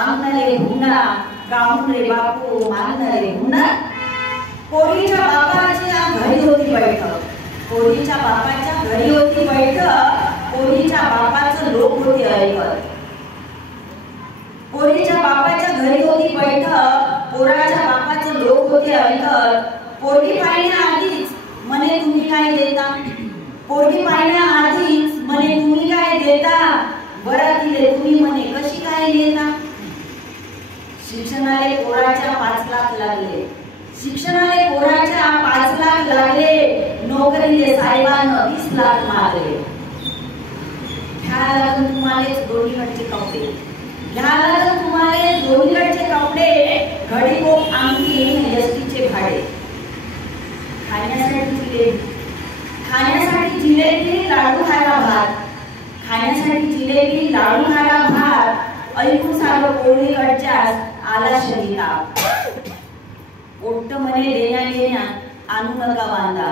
मागणारे हुंडा काहून रे बापू मागणारे हुंडा। पोरीच्या बापाच्या घरी होती बैठक, पोरीच्या बापाच्या घरी होती बैठक, पोरीच्या बापाचं लोक होते ऐकत। पोरीच्या बापाच्या घरी होती बैठक, पोराच्या बापाचं लोक होते ऐकत। पोरगी पाहण्याआधीच म्हणे तुम्ही काय देता, पोरगी पाहण्याआधीच म्हणे तुम्ही काय देता, बरातीले तुम्ही म्हणे कशी काय देता। शिक्षणाले पोराच्या 5 लाख लागले, शिक्षणाले पोराच्या 5 लाख लागले, नोकरीले साहेबांना 20 लाख मागले। घ्या लागून तुम्हाला दोन्हीकडचे कपडे, घ्या लागून तुम्हाला दोन्हीकडचे कपडे, घडी कोप अंगी एसटीचे भाडे। खाण्यासाठी जिलेबी, खाण्यासाठी जिलेबी लाडू खायला भात, खाण्यासाठी जिलेबी लाडू खायला भात, ऐकून सारं पोळीकडच्यास आला शरीरात। पोट्ट म्हणे देण्या घेण्यात आणू नका वांदा,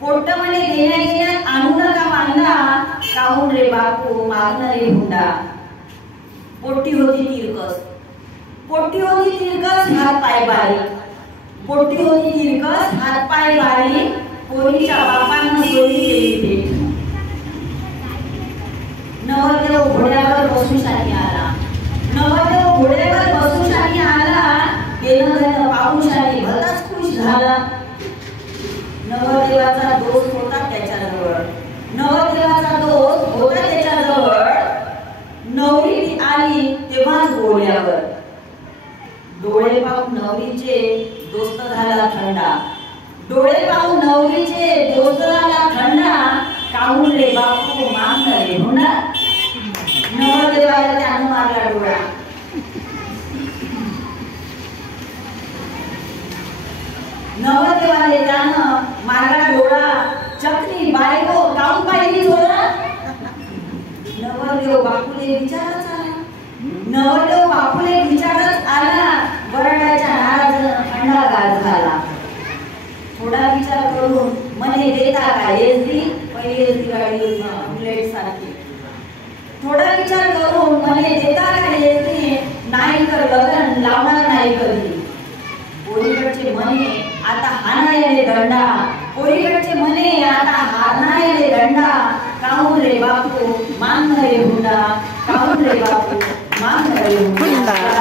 पोट्ट म्हणे देण्या घेण्यात आणू नका वांदा, काहून रे बापू मागणारे हुंडा। पोट्टी होती तिरकस, पोट्टी होती तिरकस हात पाय बारीक, पोट्टी होती तिरकस हात पाय बारीक, पोरीच्या बापानं चोरी केली पेट। नवरदेव घोड्यावर बसूशानी आला, नवरदेव घोड्यावर बसूशानी आला, गेलं गेलं पाऊशानी भलताच खुश झाला। नवरदेवाचा दोस्त होता त्याच्याजवळ, नवरदेवाचा दोस्त होता त्याच्याजवळ, नवरी आली तेव्हाच गोळ्यावर। डोळे पाहून नवरीचे दोस्त झाला थंडा, डोळे पाहून नवरीचे दोस्त झाला थंडा, काहून रे बापू मागणारे हुंडा। नवरदेवाला त्यानं मारला डोळा, नवरदेवाले त्यानं मारला डोळा, चक्री बायको काहून पाहिली जोरा। नवरदेव बापूले विचारच आला, नवरदेव बापूले विचारच आला, वरडाच्या नाराज थंडागार झाला। थोडा विचार करून म्हणे देता का एसडी, पहिली एसडी गाडी बुलेट सारखी। थोडा विचार करून म्हणे देता का एसडी, नाही तर लग्न लावणार नाही कधी। पोरीकडचे म्हणे आता हाणायले दंडा, पोरीकडचे म्हणे आता हाणायले दंडा, काहून रे बापू मागणारे हुंडा, काहून रे बापू मागणारे हुंडा।